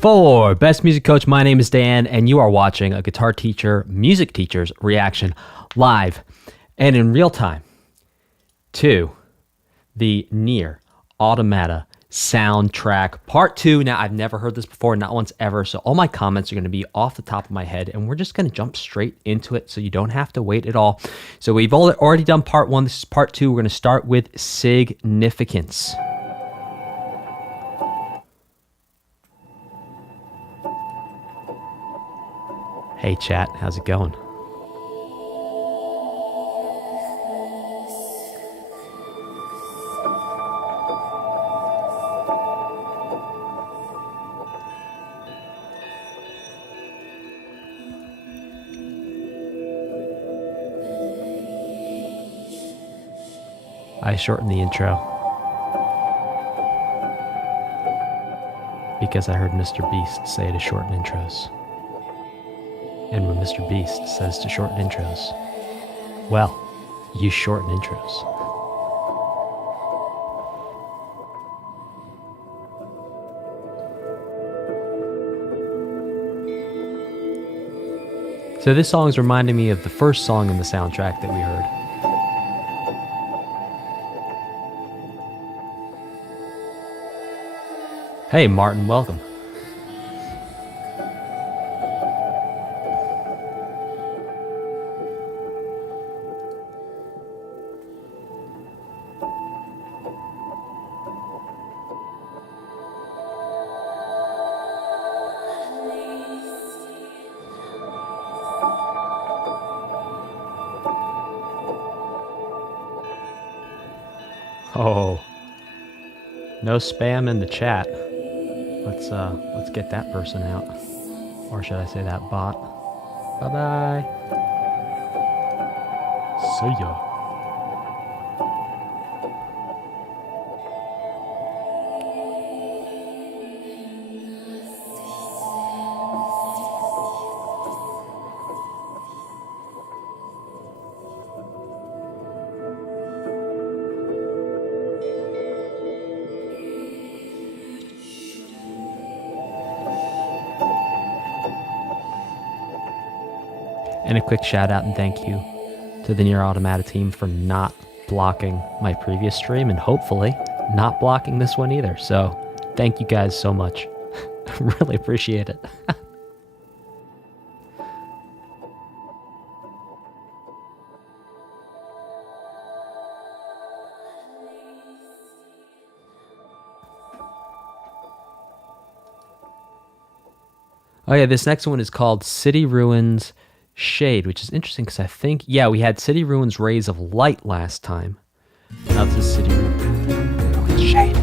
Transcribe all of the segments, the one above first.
For Best Music Coach, my name is Dan, and you are watching a guitar teacher, music teacher's reaction live and in real time to the Nier Automata soundtrack part 2. Now, I've never heard this before, not once ever, so all my comments are going to be off the top of my head, and we're just going to jump straight into it so you don't have to wait at all. So we've already done part 1. This is part 2. We're going to start with Significance. Hey chat, how's it going? I shortened the intro because I heard Mr. Beast say to shorten intros. And when Mr. Beast says to shorten intros, well, you shorten intros. So this song is reminding me of the first song in the soundtrack that we heard. Hey Martin, welcome. Oh, no spam in the chat. Let's get that person out, or should I say that bot? Bye bye. See ya. And a quick shout out and thank you to the Nier Automata team for not blocking my previous stream and hopefully not blocking this one either. So thank you guys so much. Really appreciate it. Oh yeah, this next one is called City Ruins Shade, which is interesting because I think, yeah, we had City Ruins Rays of Light last time. Now this is City Ruins Shade.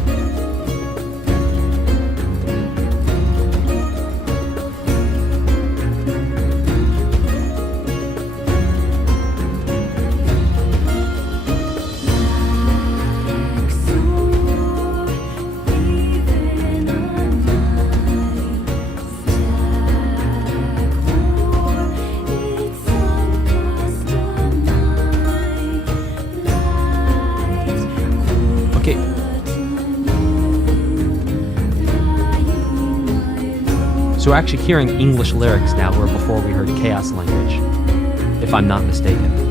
So we're actually hearing English lyrics now, where before we heard chaos language, if I'm not mistaken.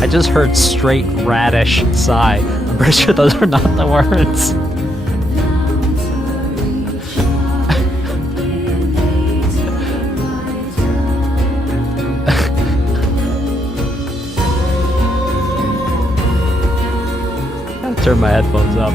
I just heard straight radish sigh. I'm pretty sure those are not the words. I'll turn my headphones up.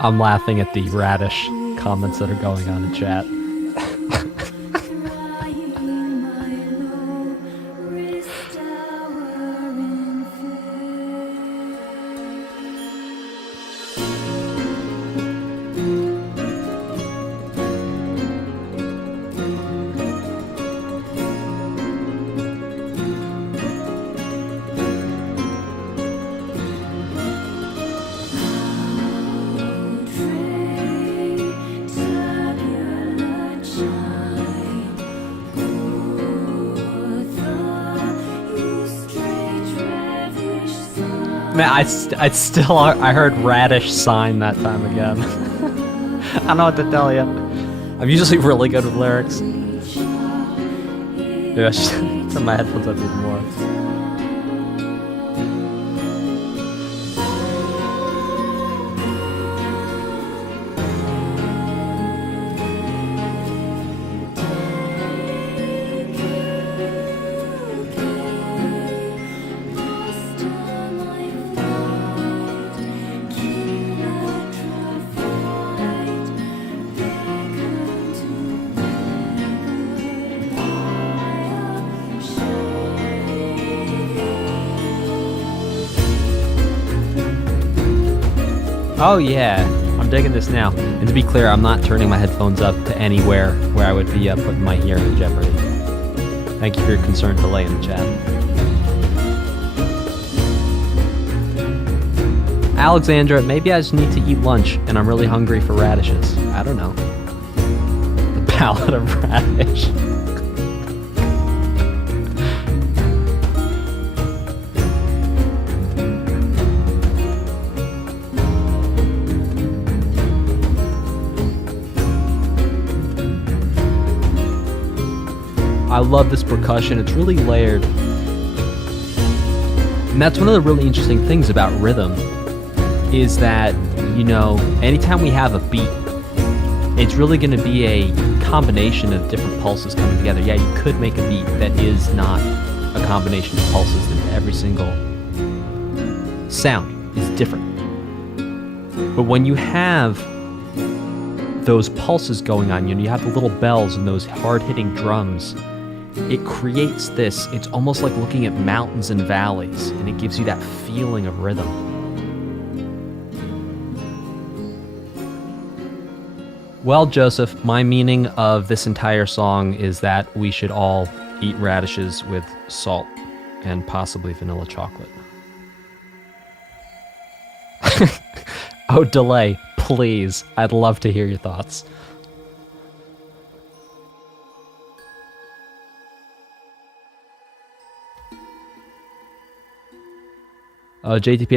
I'm laughing at the radish comments that are going on in chat. Man, I heard radish sign that time again. I don't know what to tell you. I'm usually really good with lyrics. Maybe I should turn my headphones up even more. Oh yeah, I'm digging this now. And to be clear, I'm not turning my headphones up to anywhere where I would be putting my hearing in jeopardy. Thank you for your concerned delay in the chat. Alexandra, maybe I just need to eat lunch and I'm really hungry for radishes. I don't know. The palette of radish. I love this percussion, it's really layered. And that's one of the really interesting things about rhythm, is that, you know, anytime we have a beat, it's really going to be a combination of different pulses coming together. Yeah, you could make a beat that is not a combination of pulses, and every single sound is different. But when you have those pulses going on, you know, you have the little bells and those hard-hitting drums, it creates this, it's almost like looking at mountains and valleys, and it gives you that feeling of rhythm. Well, Joseph, my meaning of this entire song is that we should all eat radishes with salt and possibly vanilla chocolate. Oh, delay, please. I'd love to hear your thoughts. JT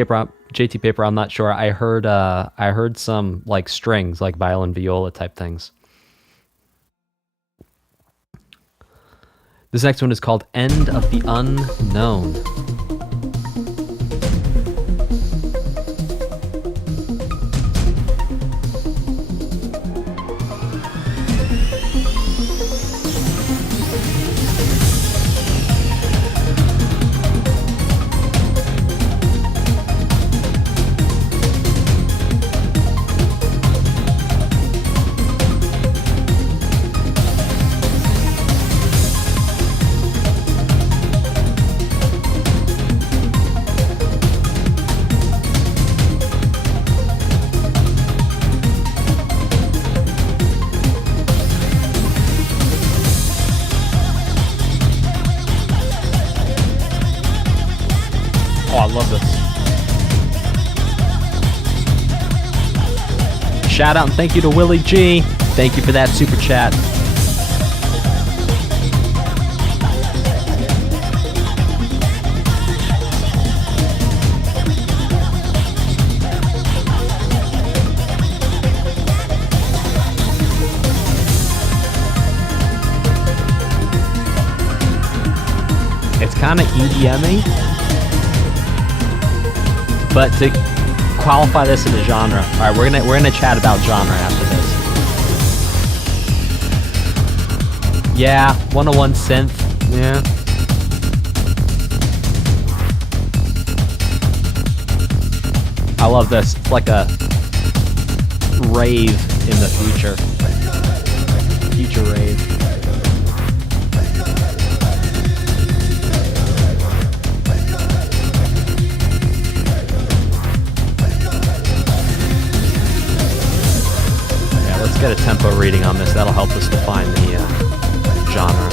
Paper, I'm not sure. I heard some like strings, like violin, viola type things. This next one is called End of the Unknown. Oh, I love this. Shout out and thank you to Willie G. Thank you for that super chat. It's kind of EDM-y. But to qualify this in a genre, all right, we're gonna chat about genre after this. Yeah, 101 synth. Yeah. I love this. It's like a rave in the future. Future rave. Yeah, let's get a tempo reading on this. That'll help us define the genre.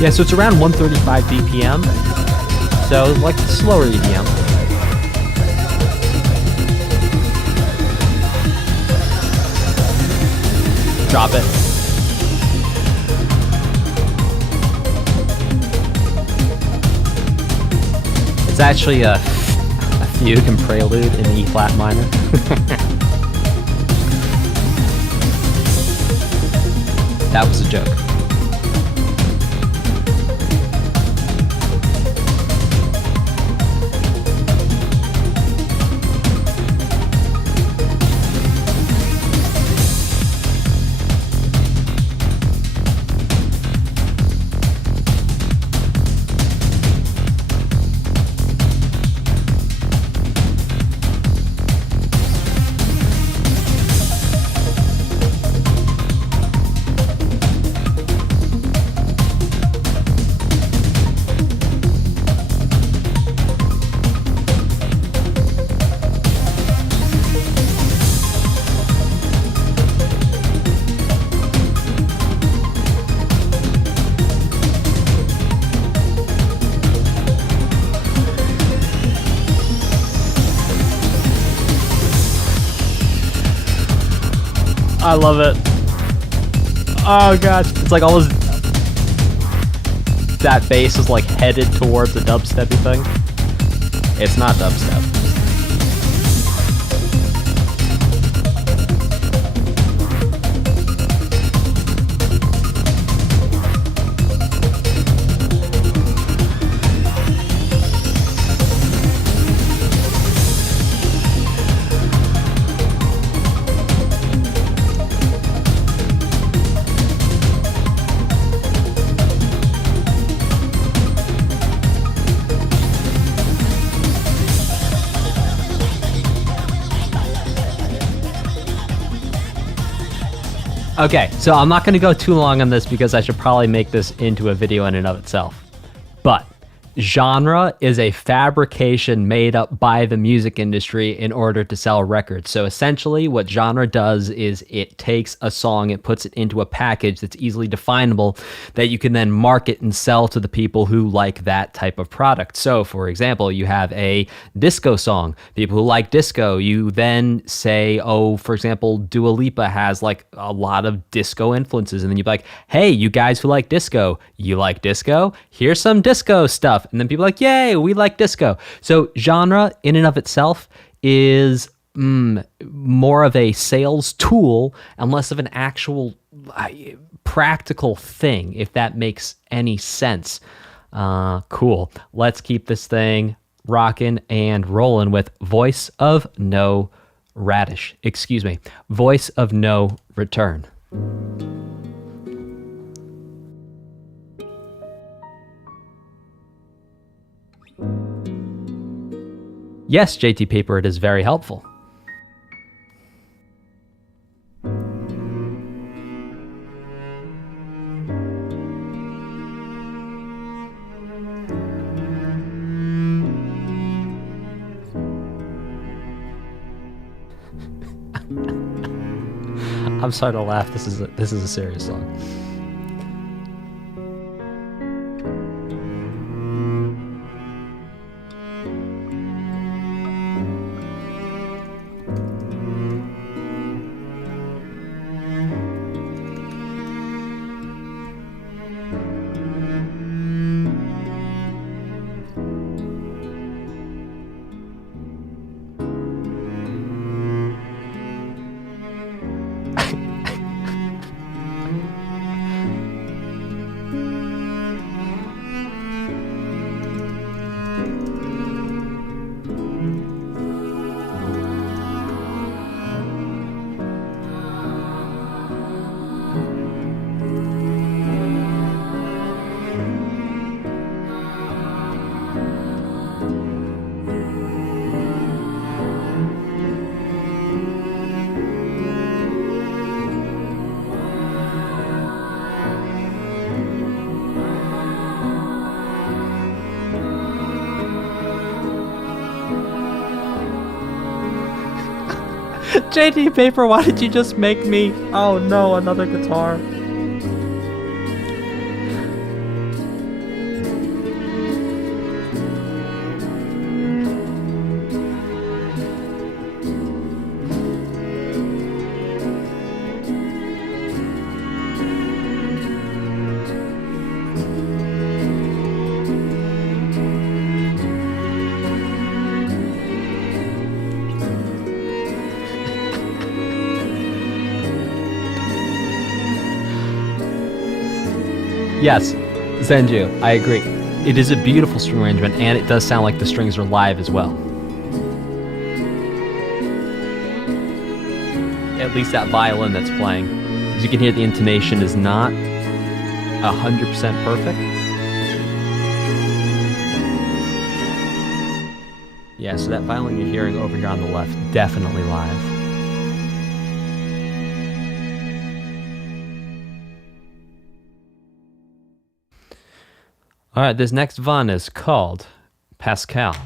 Yeah, so it's around 135 BPM. So like slower EDM. Drop it. It's actually a fugue and prelude in E flat minor. That was a joke. I love it. Oh gosh, it's like almost that bass is like headed towards a dubsteppy thing. It's not dubstep. Okay, so I'm not going to go too long on this because I should probably make this into a video in and of itself. But genre is a fabrication made up by the music industry in order to sell records. So essentially what genre does is it takes a song, it puts it into a package that's easily definable that you can then market and sell to the people who like that type of product. So for example, you have a disco song, people who like disco, you then say, oh, for example, Dua Lipa has like a lot of disco influences. And then you're like, hey, you guys who like disco, you like disco? Here's some disco stuff. And then people are like, yay, we like disco. So genre in and of itself is more of a sales tool and less of an actual practical thing, if that makes any sense. Cool. Let's keep this thing rocking and rolling with Voice of No Radish. Excuse me. Voice of No Return. Yes, JT Paper, it is very helpful. I'm sorry to laugh. This is a serious song. JD Paper, why did you just make me? Oh no, another guitar. Yes, Zenju, I agree. It is a beautiful string arrangement, and it does sound like the strings are live as well. At least that violin that's playing. As you can hear, the intonation is not 100% perfect. Yeah, so that violin you're hearing over here on the left, definitely live. All right, this next one is called Pascal.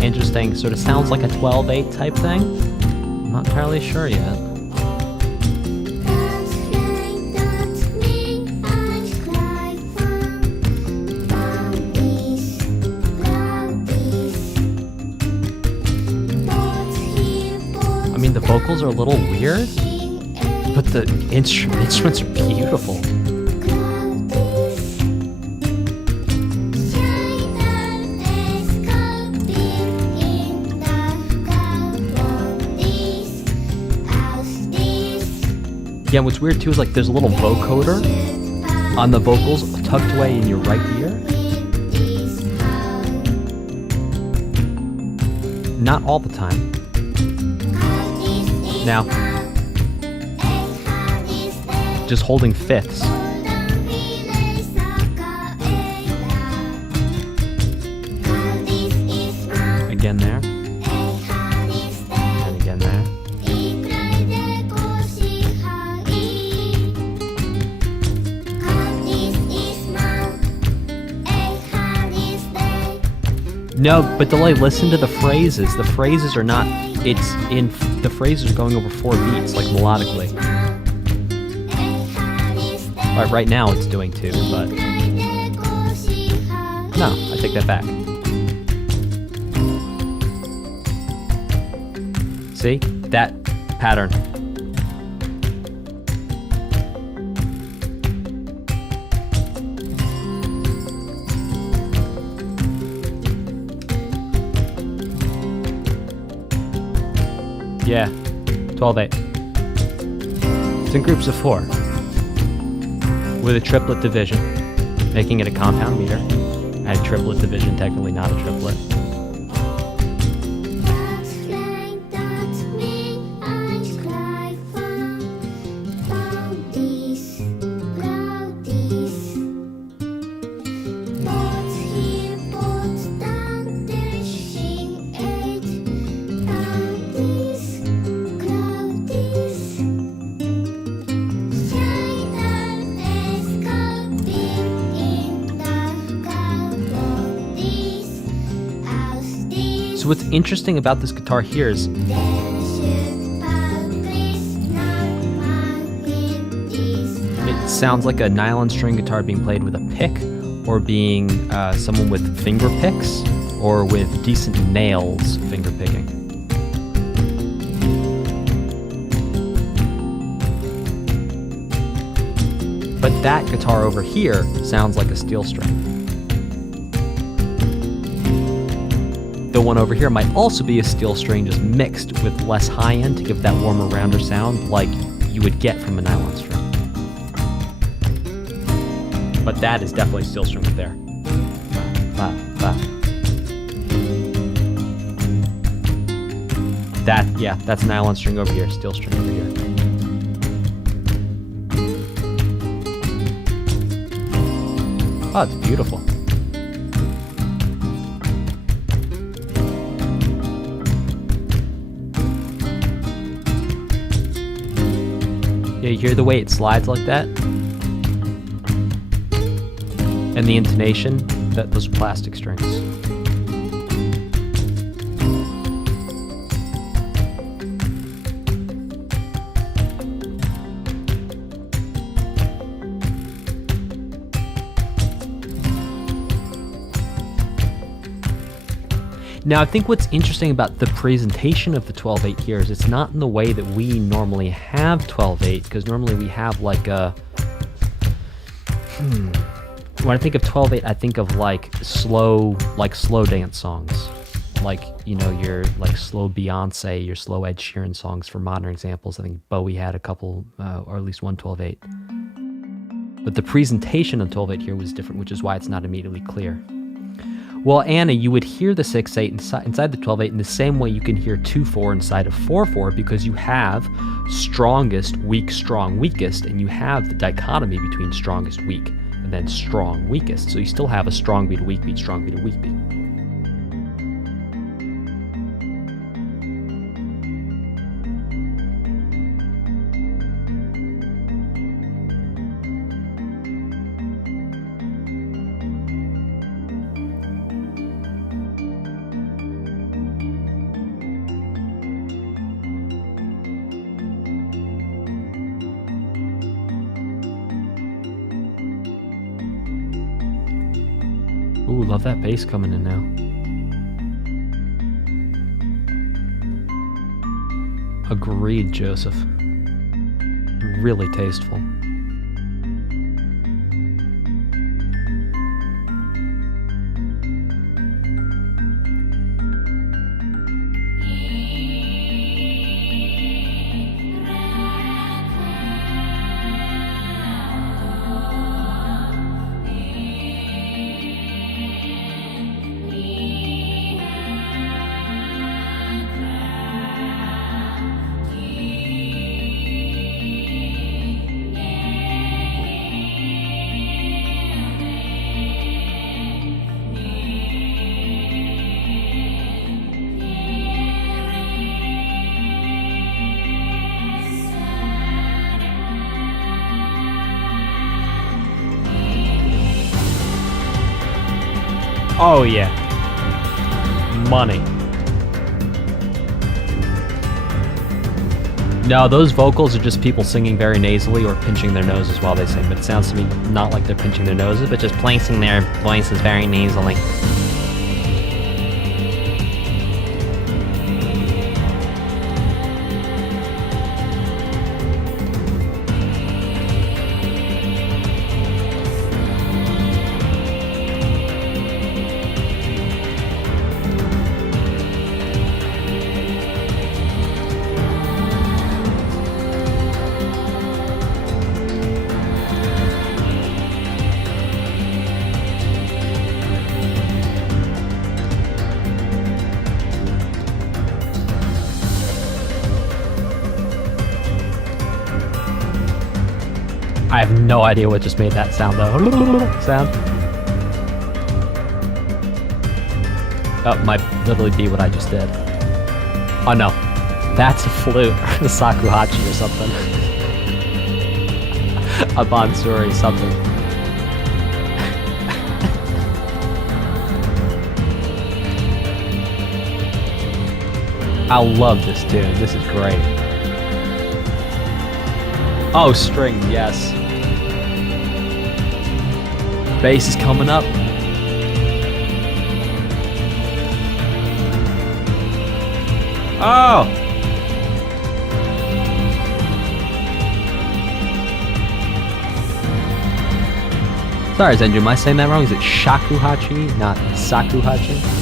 Interesting, sort of sounds like a 12/8 type thing. I'm not entirely sure yet. I mean, the vocals are a little weird, but the instruments are beautiful. Yeah, what's weird too is like there's a little vocoder on the vocals tucked away in your right ear. Not all the time. Now, just holding fifths. Again there. And again there. No, but Delay, listen to the phrases. The phrases are not, the phrases are going over 4 beats, like melodically. Right now it's doing 2, but... No, I take that back. See? That pattern. Yeah, 12/8. It's in groups of 4, with a triplet division, making it a compound meter, and a triplet division, technically not a triplet. So what's interesting about this guitar here is it sounds like a nylon string guitar being played with a pick, or being someone with finger picks, or with decent nails finger picking. But that guitar over here sounds like a steel string. The one over here might also be a steel string, just mixed with less high end to give that warmer, rounder sound like you would get from a nylon string. But that is definitely steel string up there. That's nylon string over here, steel string over here. Oh, it's beautiful. Yeah, you hear the way it slides like that? And the intonation, those are plastic strings. Now, I think what's interesting about the presentation of the 12/8 here is it's not in the way that we normally have 12/8, because normally we have like a... When I think of 12/8, I think of like slow dance songs. Like, you know, your like slow Beyonce, your slow Ed Sheeran songs for modern examples. I think Bowie had a couple, or at least one 12/8. But the presentation of 12/8 here was different, which is why it's not immediately clear. Well, Anna, you would hear the 6/8 inside the 12/8 in the same way you can hear 2/4 inside of 4/4, because you have strongest, weak, strong, weakest, and you have the dichotomy between strongest, weak, and then strong, weakest. So you still have a strong beat, a weak beat, strong beat, a weak beat. Ooh, love that bass coming in now. Agreed, Joseph. Really tasteful. Oh yeah. Money. No, those vocals are just people singing very nasally or pinching their noses while they sing, but it sounds to me not like they're pinching their noses, but just placing their voices very nasally. I have no idea what just made that sound though. Sound. Oh, might literally be what I just did. Oh no, that's a flute, a sakuhachi or something. A bansuri, something. I love this tune. This is great. Oh, strings, yes. Bass is coming up. Oh! Sorry, Zenju, am I saying that wrong? Is it shakuhachi, not sakuhachi?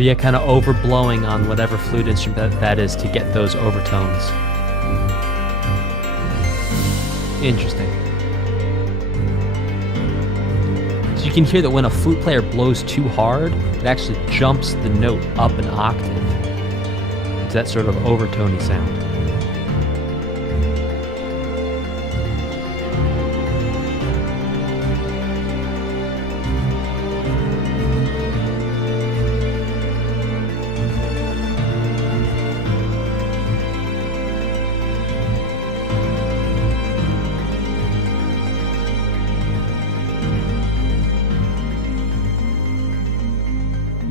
But yeah, kind of overblowing on whatever flute instrument that is to get those overtones. Interesting. So you can hear that when a flute player blows too hard, it actually jumps the note up an octave. It's that sort of overtony sound.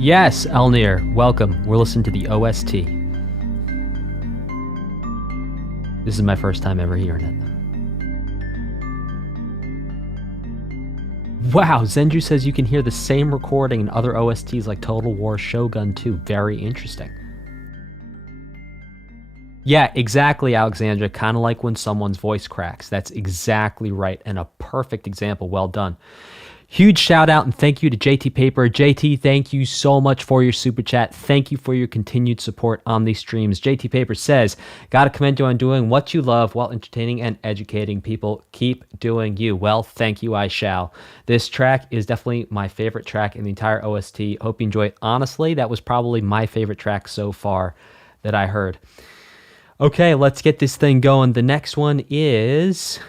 Yes, Elnir, welcome. We're listening to the OST. This is my first time ever hearing it. Wow, Zenju says you can hear the same recording in other OSTs like Total War, Shogun 2. Very interesting. Yeah, exactly, Alexandra. Kind of like when someone's voice cracks. That's exactly right, and a perfect example. Well done. Huge shout out and thank you to JT Paper. JT, thank you so much for your super chat. Thank you for your continued support on these streams. JT Paper says, gotta commend you on doing what you love while entertaining and educating people. Keep doing you. Well, thank you, I shall. This track is definitely my favorite track in the entire OST. Hope you enjoy it. Honestly, that was probably my favorite track so far that I heard. Okay, let's get this thing going. The next one is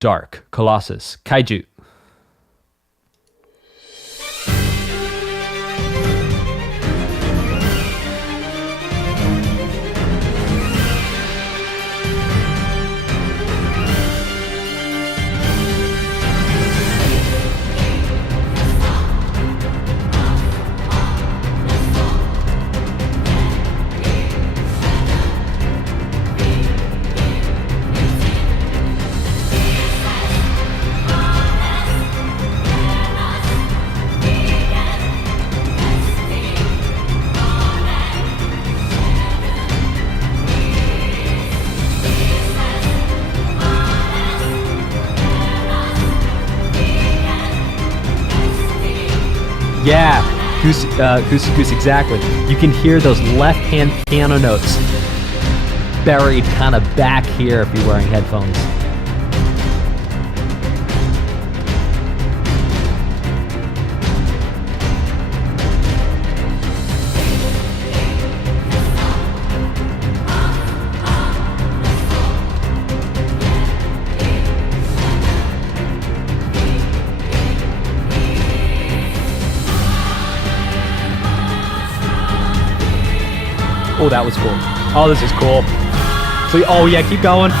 Dark, Collosus, Kaiju. Yeah, goose, exactly. You can hear those left-hand piano notes buried kind of back here if you're wearing headphones. Oh, that was cool. Oh, this is cool. So, oh yeah, keep going.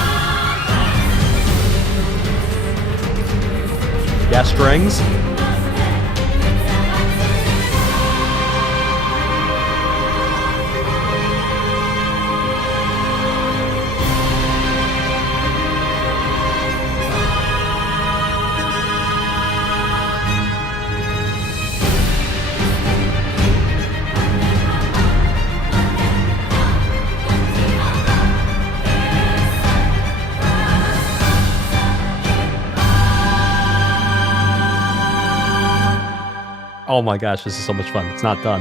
Yeah, strings. Oh my gosh, this is so much fun. It's not done.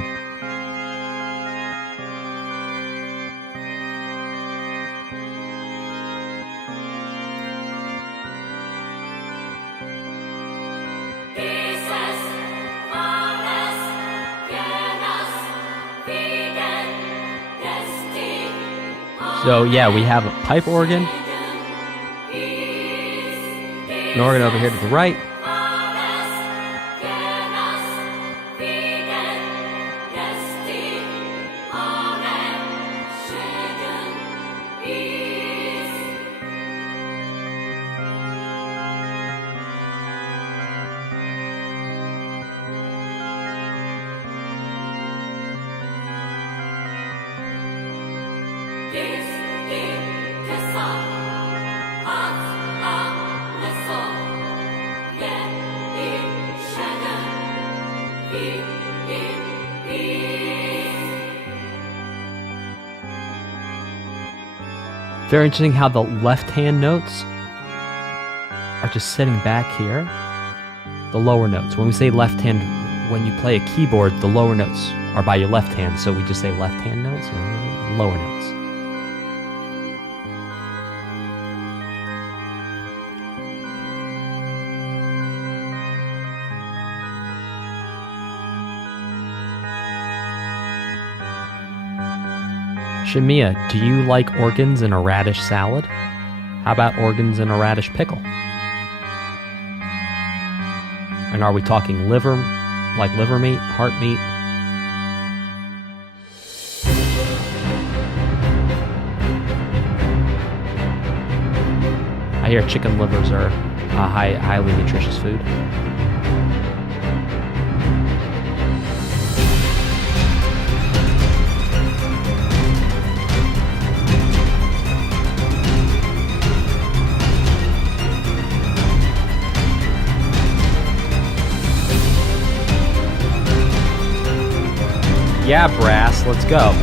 So yeah, we have a pipe organ, an organ over here to the right. Very interesting how the left-hand notes are just sitting back here. The lower notes. When we say left hand, when you play a keyboard, the lower notes are by your left hand, so we just say left hand notes or lower notes. Shamiya, do you like organs in a radish salad? How about organs in a radish pickle? And are we talking liver, like liver meat, heart meat? I hear chicken livers are a highly nutritious food. Yeah, brass, let's go.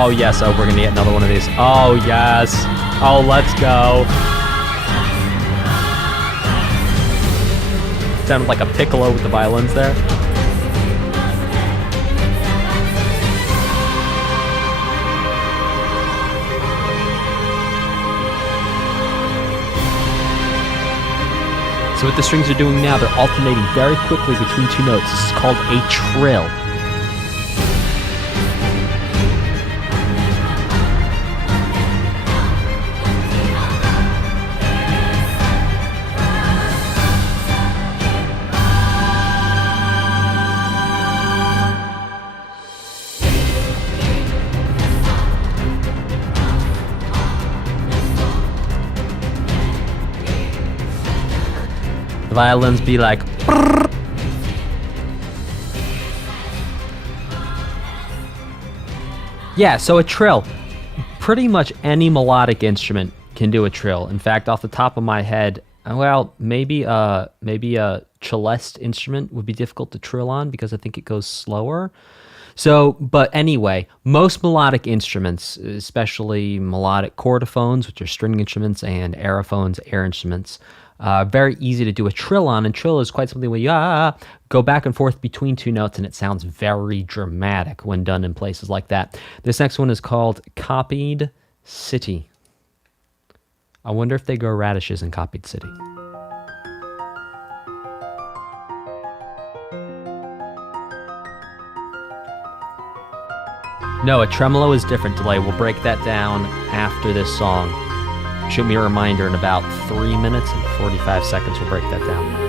Oh yes, oh, we're gonna get another one of these. Oh yes. Oh, let's go. Sounded like a piccolo with the violins there. So what the strings are doing now, they're alternating very quickly between two notes. This is called a trill. Violins be like brrr. Yeah, so a trill, pretty much any melodic instrument can do a trill. In fact, off the top of my head, well, maybe a celeste instrument would be difficult to trill on because I think it goes slower. So, but anyway, most melodic instruments, especially melodic chordophones, which are string instruments, and aerophones, air instruments, very easy to do a trill on. And trill is quite something where you go back and forth between two notes, and it sounds very dramatic when done in places like that. This next one is called Copied City. I wonder if they grow radishes in Copied City. No, a tremolo is different delay. We'll break that down after this song. Shoot me a reminder in about 3 minutes and 45 seconds. We'll break that down.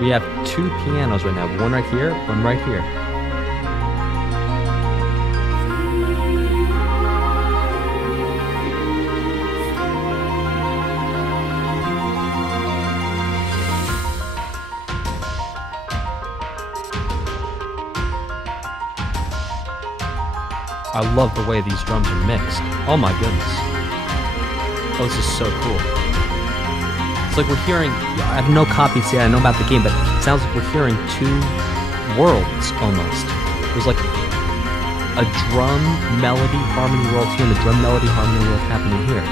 We have two pianos right now, one right here, one right here. I love the way these drums are mixed. Oh my goodness. Oh, this is so cool. It's like we're hearing, I have no copies here, I know about the game, but it sounds like we're hearing two worlds almost. There's like a drum melody harmony world here and a drum melody harmony world happening here.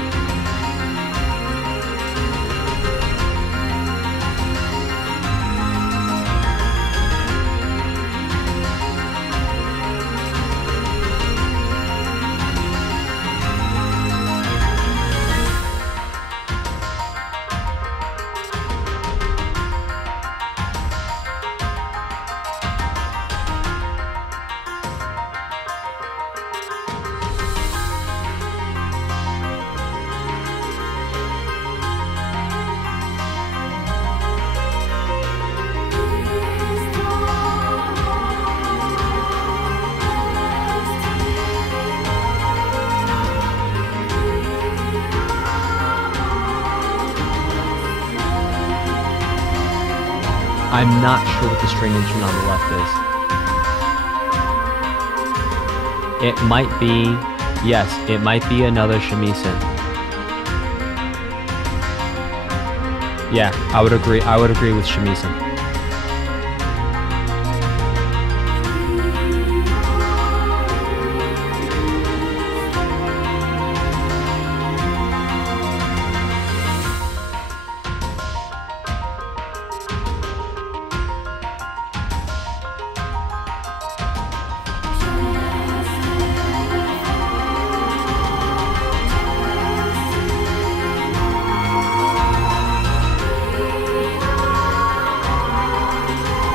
I'm not sure what the string instrument on the left is. It might be, yes, it might be another shamisen. Yeah, I would agree with shamisen.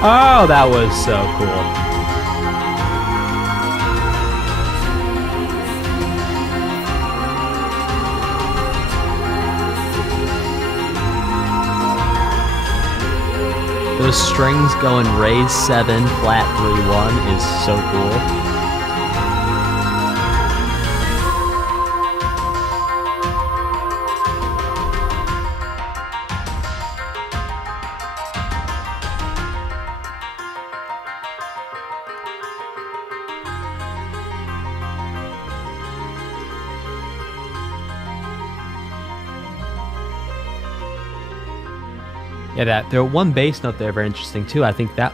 Oh, that was so cool. Those strings going raise 7, flat 3, 1 is so cool. Yeah, the one bass note there, very interesting too. I think that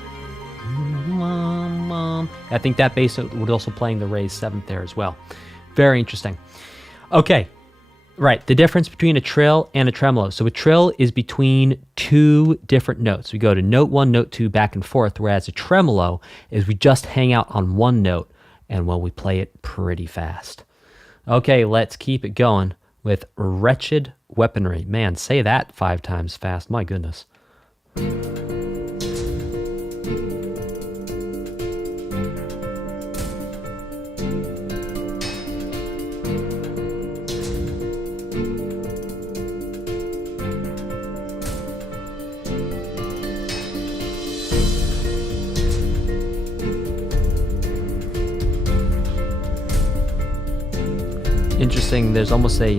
bass note would also playing the raised 7th there as well. Very interesting. Okay, right. The difference between a trill and a tremolo. So a trill is between 2 different notes. We go to note 1, note 2, back and forth, whereas a tremolo is we just hang out on one note and we play it pretty fast. Okay, let's keep it going with Wretched Weaponry. Man, say that 5 times fast. My goodness. Interesting, there's almost a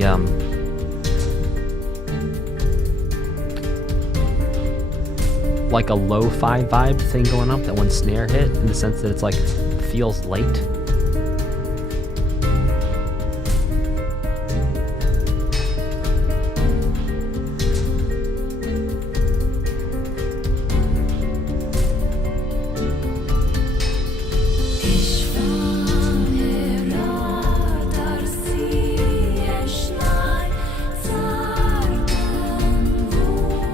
like a lo-fi vibe thing going on, that one snare hit, in the sense that it's like feels late.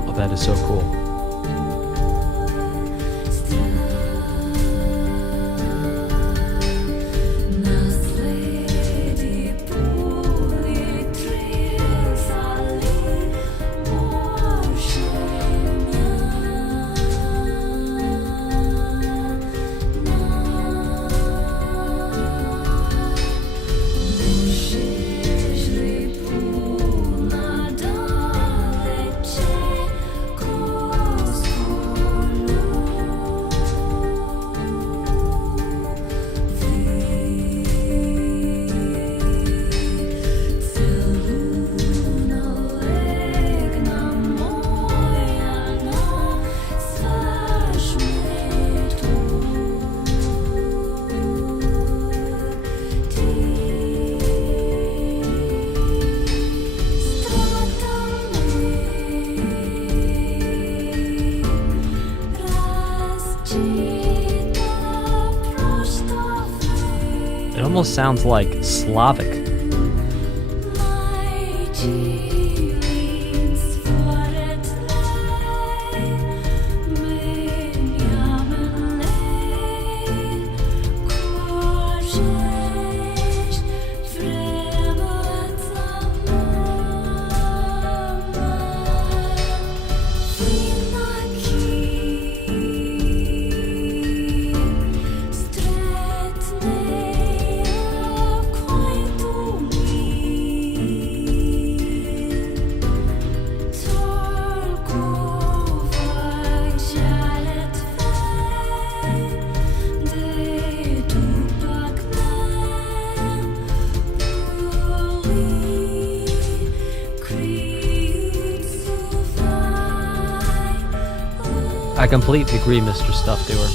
Oh, that is so cool. It almost sounds like Slavic. I completely agree, Mr. Stuff Doer.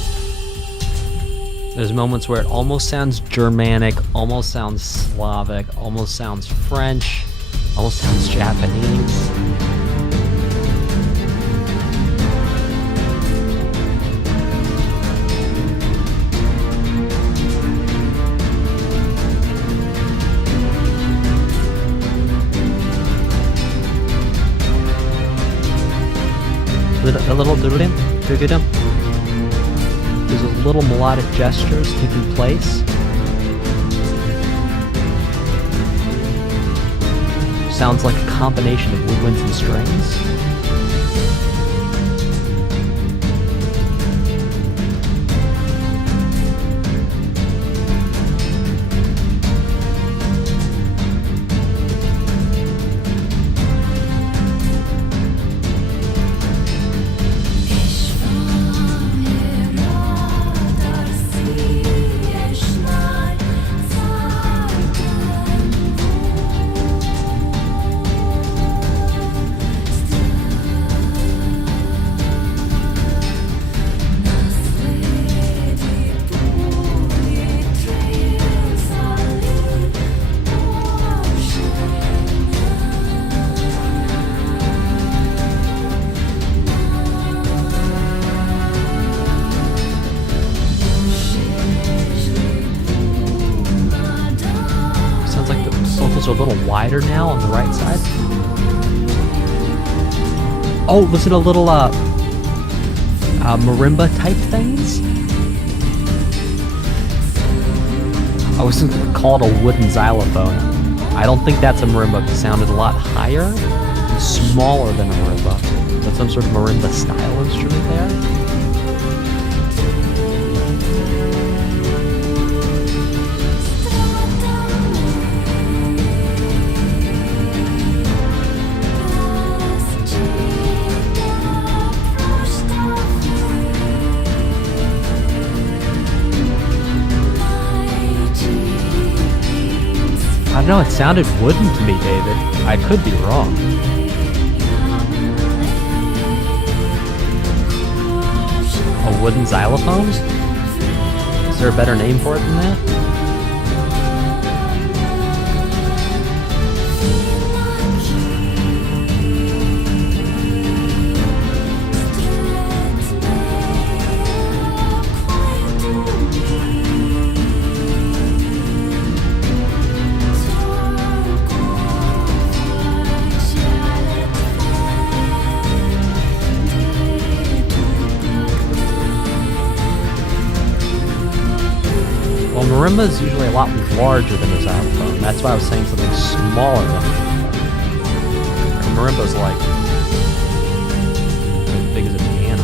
There's moments where it almost sounds Germanic, almost sounds Slavic, almost sounds French, almost sounds Japanese. A little doodle-dum. There's a little melodic gestures taking place. Sounds like a combination of woodwinds and strings. A little wider now on the right side. Oh, listen to little marimba type things. I was going to call it a wooden xylophone. I don't think that's a marimba. It sounded a lot higher and smaller than a marimba, but some sort of marimba style instrument there. I don't know, it sounded wooden to me, David. I could be wrong. A wooden xylophone? Is there a better name for it than that? Marimba is usually a lot larger than a xylophone. That's why I was saying something smaller than it. Marimba's like as big as a piano.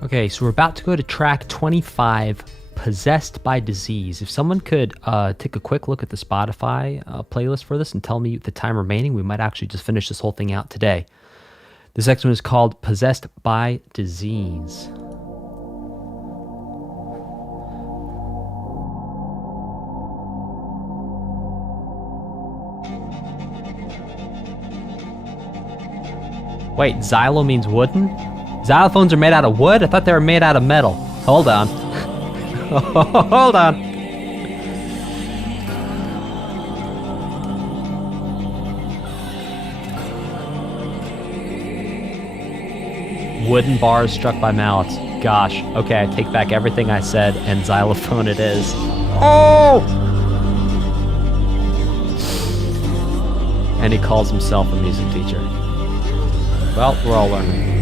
Okay, so we're about to go to track 25, Possessed by Disease. If someone could take a quick look at the Spotify playlist for this and tell me the time remaining, we might actually just finish this whole thing out today. This next one is called Possessed by Disease. Wait, xylo means wooden? Xylophones are made out of wood? I thought they were made out of metal. Hold on. Hold on. Wooden bars struck by mallets. Gosh. Okay, I take back everything I said, and xylophone it is. Oh! And he calls himself a music teacher. Well, we're all learning.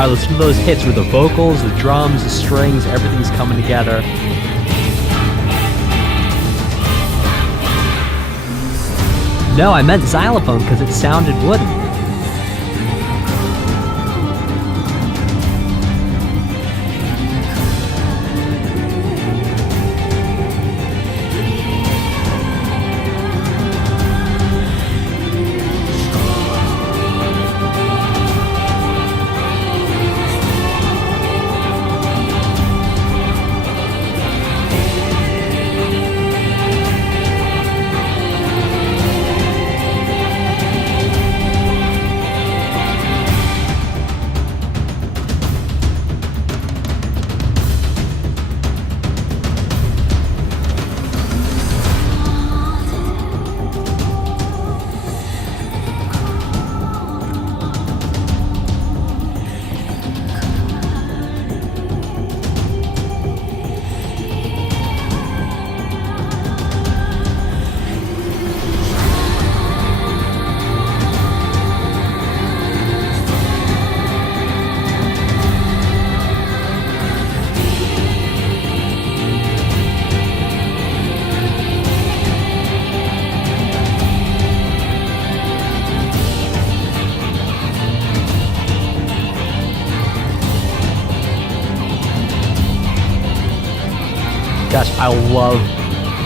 All right, listen to those hits with the vocals, the drums, the strings, everything's coming together. No, I meant xylophone because it sounded wooden. Gosh, I love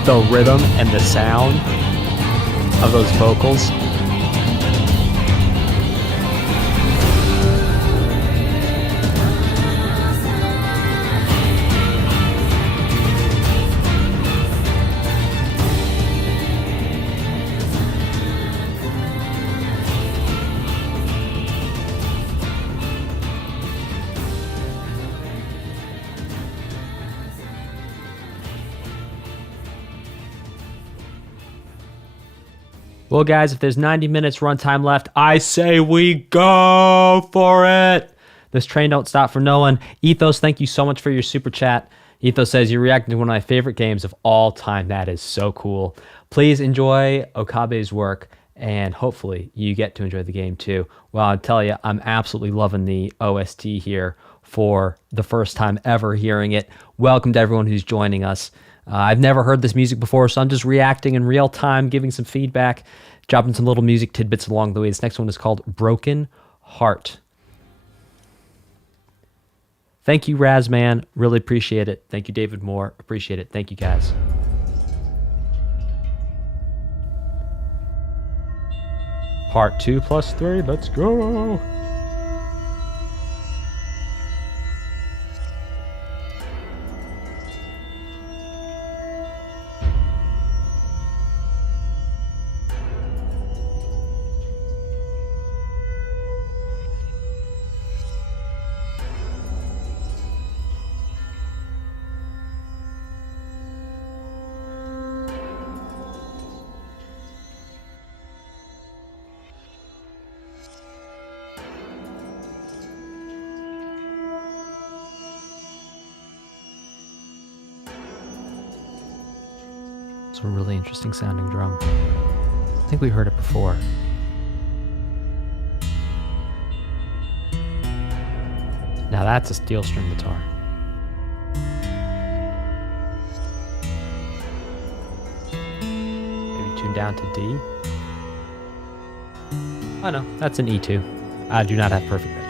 the rhythm and the sound of those vocals. Well, guys, if there's 90 minutes runtime left, I say we go for it. This train don't stop for no one. Ethos, thank you so much for your super chat. Ethos says, you're reacting to one of my favorite games of all time. That is so cool. Please enjoy Okabe's work, and hopefully you get to enjoy the game too. Well, I'll tell you, I'm absolutely loving the OST here for the first time ever hearing it. Welcome to everyone who's joining us. I've never heard this music before, so I'm just reacting in real time, giving some feedback, dropping some little music tidbits along the way. This next one is called Broken Heart. Thank you, Razman. Really appreciate it. Thank you, David Moore. Appreciate it. Thank you, guys. Part 2 plus 3. Let's go. It's a really interesting sounding drum. I think we heard it before. Now that's a steel string guitar. Maybe tune down to D. Oh no, that's an E2. I do not have perfect pitch.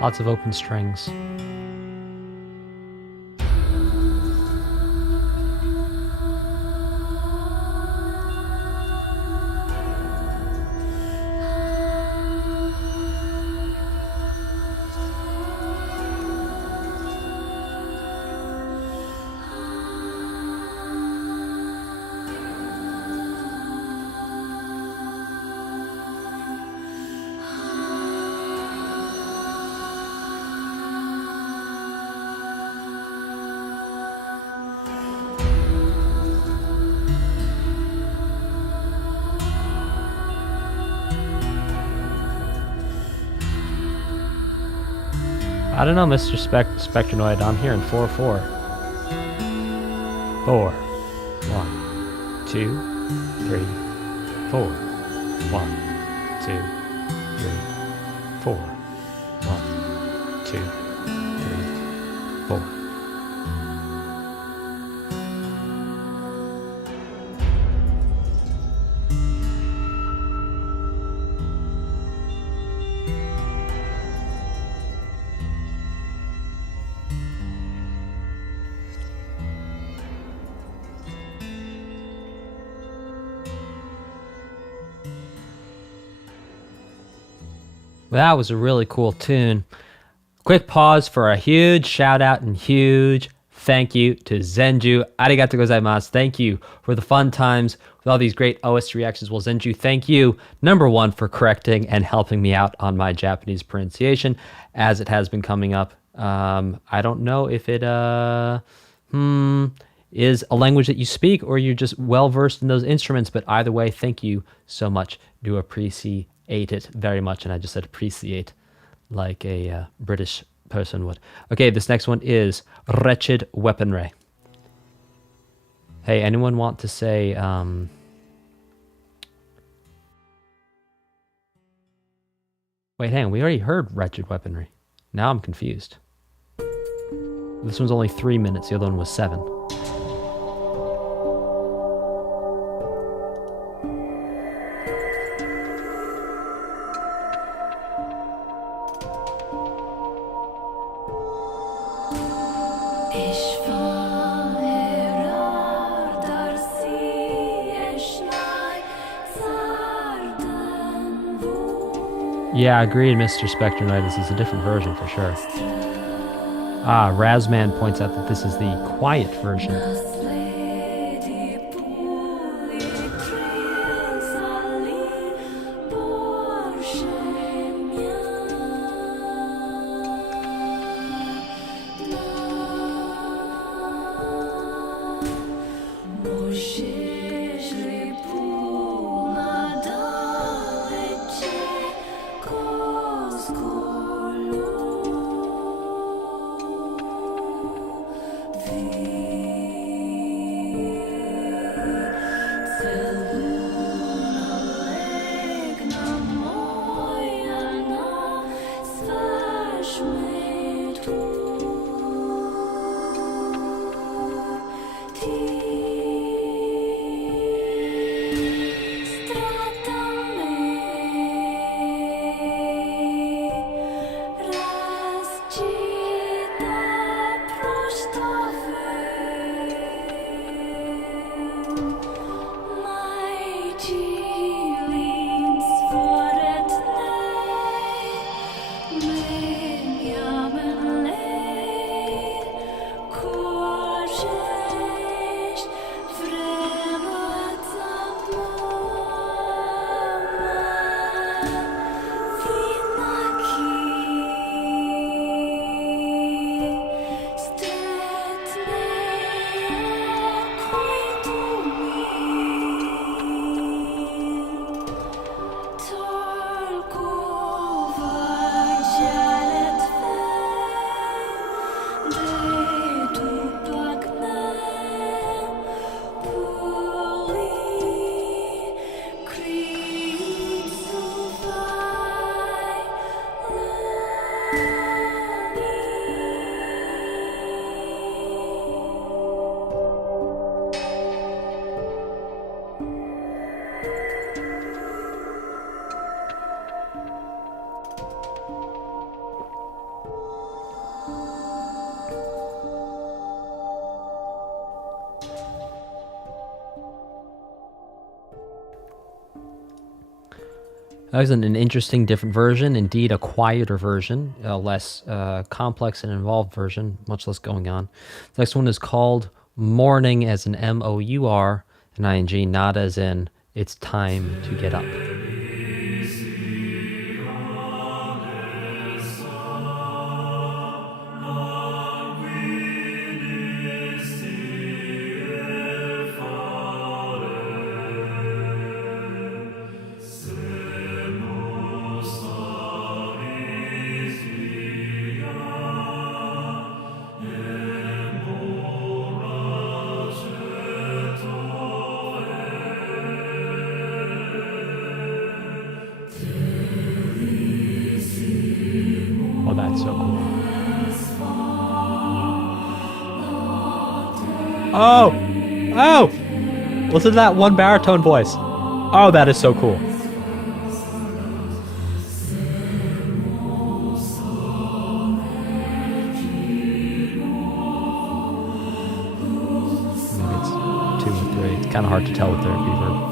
Lots of open strings. I don't know, Mr. Spectranoid. I'm hearing 4-4. 4. 1, 2, 3, 4. 1, 2, 3, 4. 1, 2, 3, 4. That was a really cool tune. Quick pause for a huge shout out and huge thank you to Zenju. Arigatou gozaimasu. Thank you for the fun times with all these great OST reactions. Well, Zenju, thank you, number one, for correcting and helping me out on my Japanese pronunciation as it has been coming up. I don't know if it is a language that you speak or you're just well versed in those instruments, but either way, thank you so much. Do appreciate it very much. And I just said appreciate like a British person would. Okay, this next one is Wretched Weaponry. Hey, anyone want to say wait, hang on, we already heard Wretched Weaponry. Now I'm confused. This one's only 3 minutes, the other one was 7. Yeah, agreed, Mr. Spectranoid. This is a different version for sure. Ah, Razman points out that this is the quiet version. That was an interesting, different version. Indeed, a quieter version, a less complex and involved version, much less going on. The next one is called Mourning, as in M-O-U-R, and I-N-G, not as in it's time to get up. That's so cool. Oh! Oh! Listen to that one baritone voice. Oh, that is so cool. Maybe it's 2 or 3. It's kind of hard to tell with the reverb.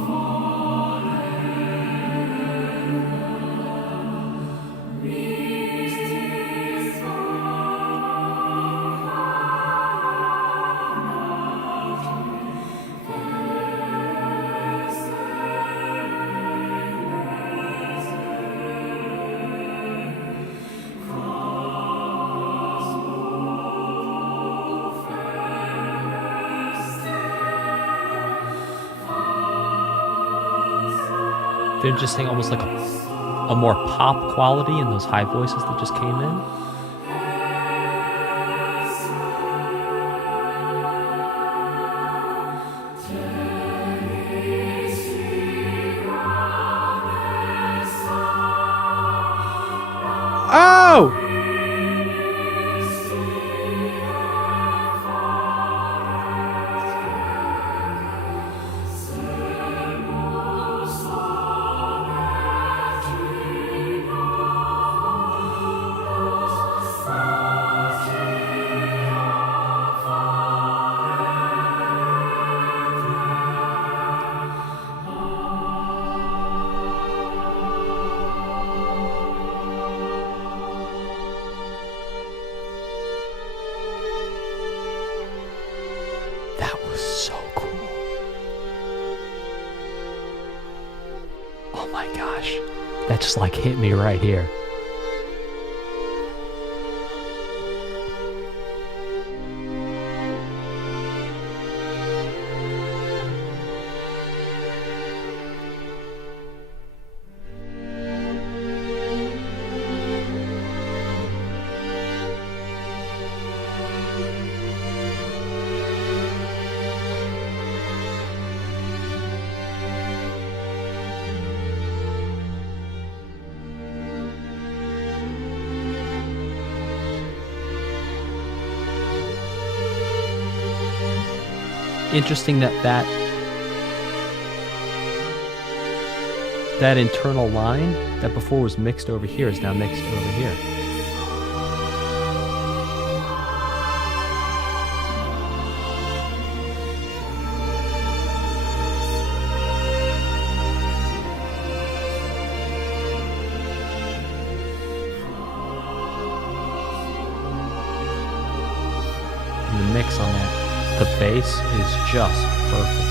They're just saying almost like a more pop quality in those high voices that just came in. Oh! So cool. Oh my gosh. That just like hit me right here. Interesting that internal line that before was mixed over here is now mixed over here. And the mix on that. The bass is just perfect.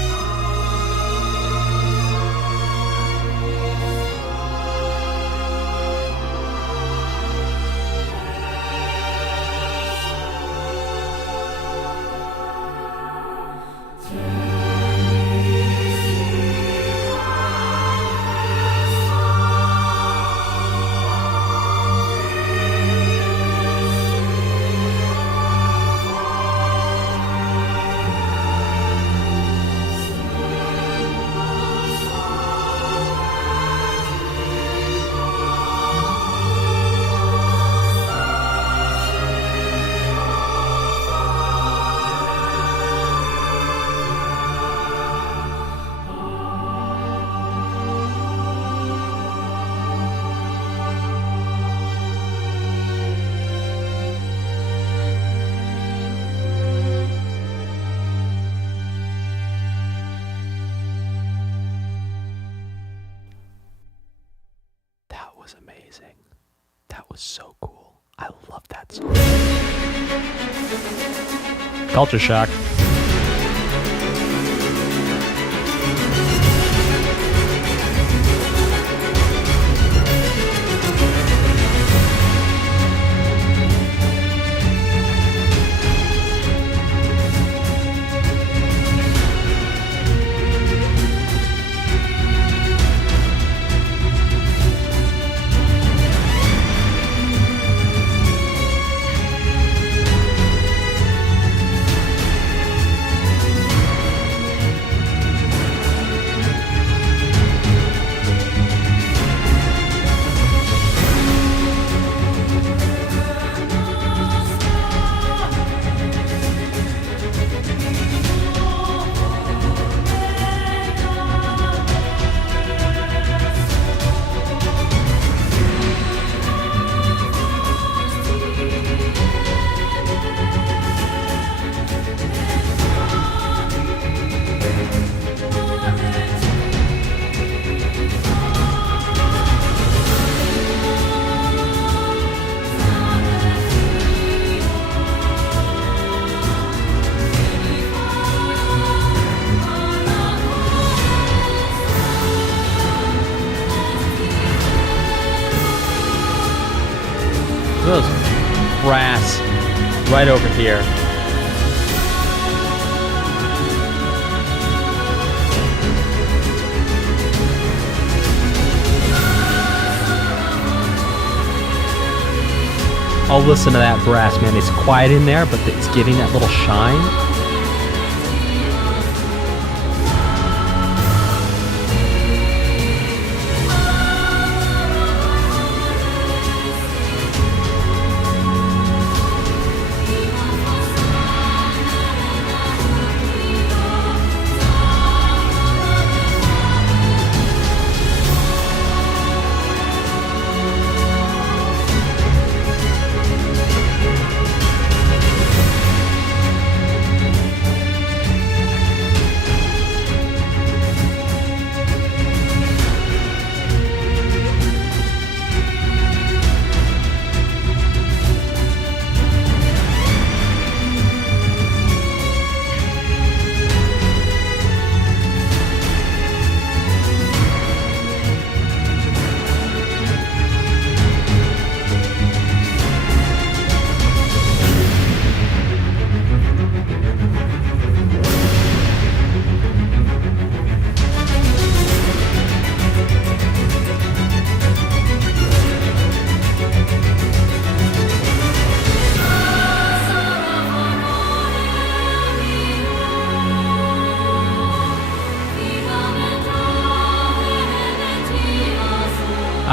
Amazing. That was so cool. I love that song. Culture shock. So there's brass right over here. I'll listen to that brass, man. It's quiet in there, but it's giving that little shine.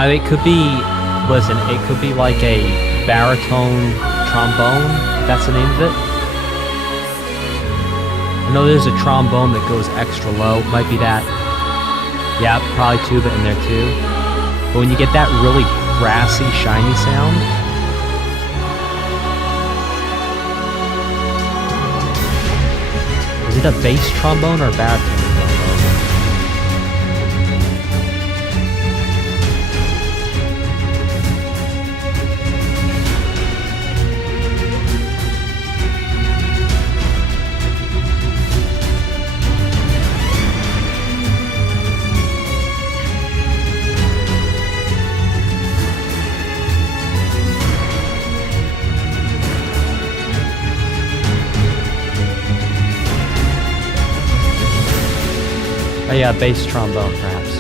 It could be, listen, it could be like a baritone trombone, if that's the name of it. I know there's a trombone that goes extra low, might be that. Yeah, probably tuba in there too. But when you get that really brassy, shiny sound, is it a bass trombone or a baritone trombone? Oh yeah, bass trombone, perhaps.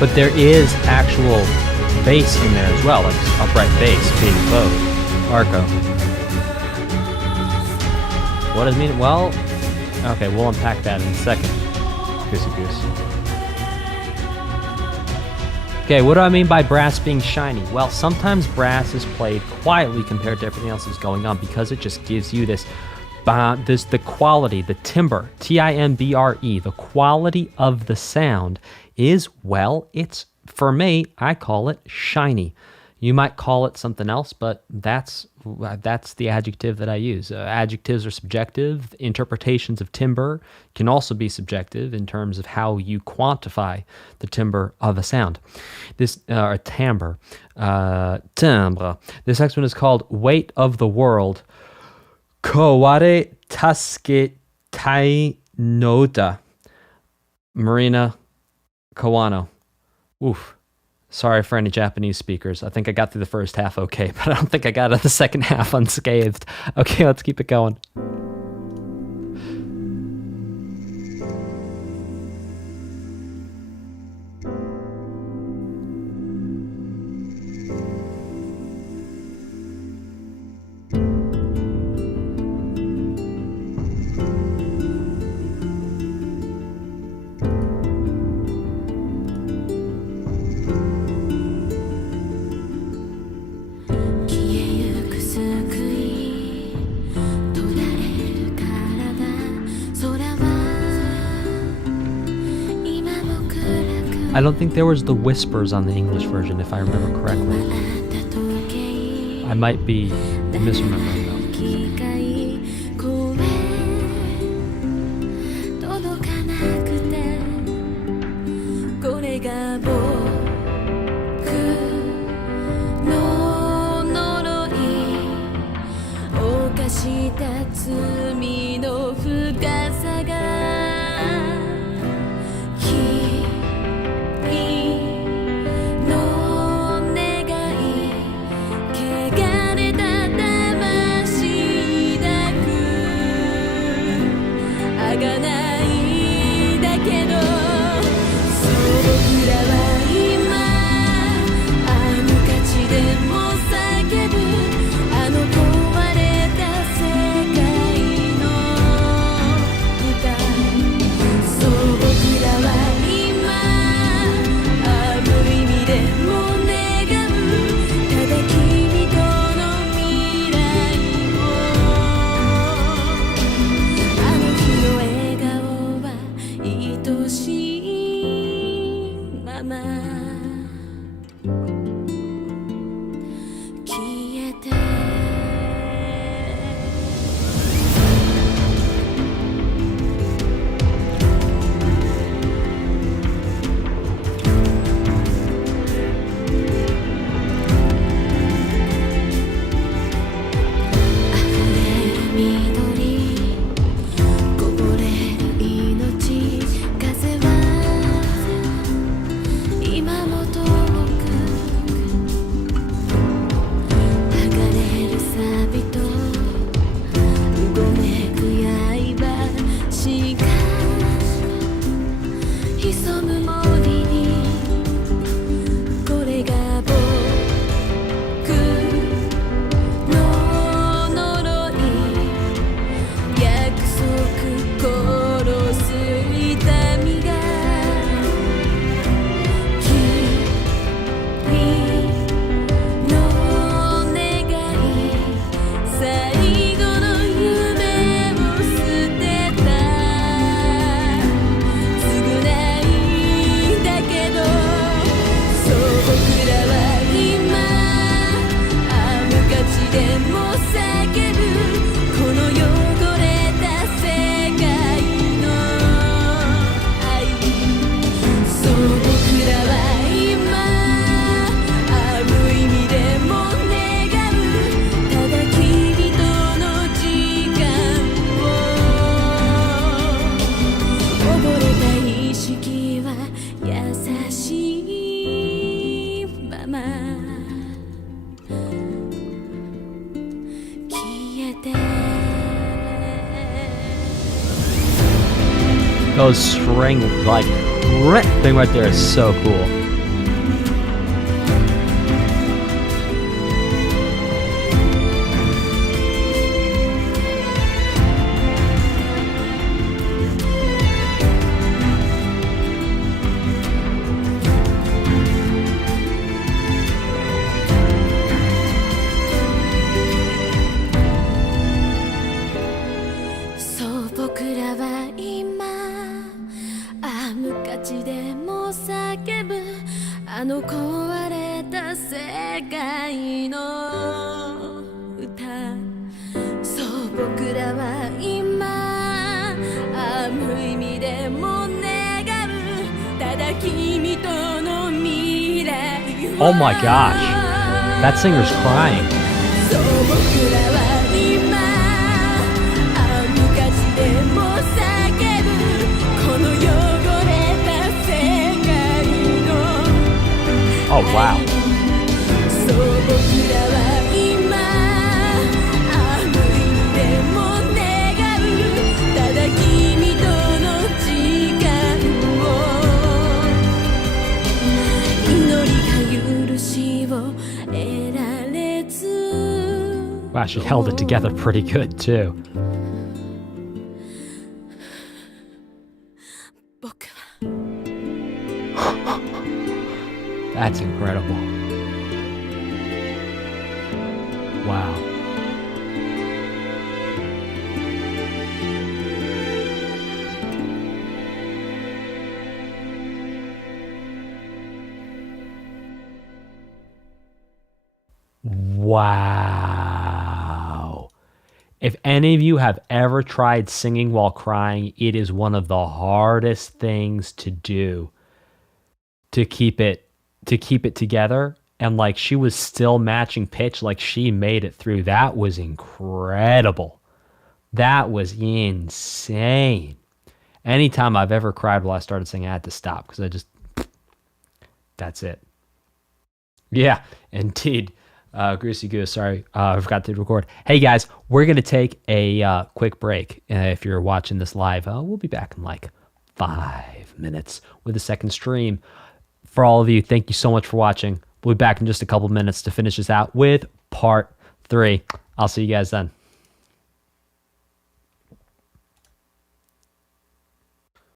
But there is actual bass in there as well, like upright bass being bowed. Arco. What does it mean? Well, okay, we'll unpack that in a second. Goosey goose. Okay, what do I mean by brass being shiny? Well, sometimes brass is played quietly compared to everything else that's going on because it just gives you the quality, the timbre, T-I-M-B-R-E, the quality of the sound is, well, it's, for me, I call it shiny. You might call it something else, but that's the adjective that I use. Adjectives are subjective. Interpretations of timbre can also be subjective in terms of how you quantify the timbre of a sound. This timbre. Timbre. This next one is called "Weight of the World." Kowaretasekainouta. Marina, Kawano. Oof. Sorry for any Japanese speakers. I think I got through the first half okay, but I don't think I got the second half unscathed. Okay, let's keep it going. I don't think there was the whispers on the English version, if I remember correctly. I might be misremembering though. した罪の深さが君の願い汚れた魂なくあがないだけどそう僕らは今あの価値でも叫ぶあの壊れた世界の歌そう僕らは今ある意味でも願うただ君との未来をあの日の笑顔は愛しいまま消えて緑こぼれる命風は今も遠く剥がれる錆とうごめく刃しか潜む森にこれが僕の呪い約束殺す痛みが君の願い最後の夢を捨てた償いだけどそう僕らは今無価値でも叫ぶこの汚れた世界の愛そう僕らは今ある意味でも願うただ君との時間を溺れた意識は優しいまま消えて Those string like thing right there is so cool.そう僕らは今無価値でも叫ぶあの壊れた世界の歌そう僕らは今無意味でも願うただ君との未来を Oh my gosh. That singer's crying. そう僕らは今無価値でも叫ぶこの汚れた世界の Oh wow. そう僕らは今無意味でも願うただ君との時間を祈りが許しを得られず Wow, she held it together pretty good too. 僕は That's incredible. Wow. Wow. If any of you have ever tried singing while crying, it is one of the hardest things to do to keep it together and like she was still matching pitch, like she made it through. That was incredible. That was insane. Anytime I've ever cried while I started singing, I had to stop because that's it. Yeah, indeed. Greasy Goose, sorry, I forgot to record. Hey guys, we're going to take a quick break. If you're watching this live, we'll be back in like 5 minutes with a second stream. For all of you, thank you so much for watching. We'll be back in just a couple minutes to finish this out with part 3. I'll see you guys then.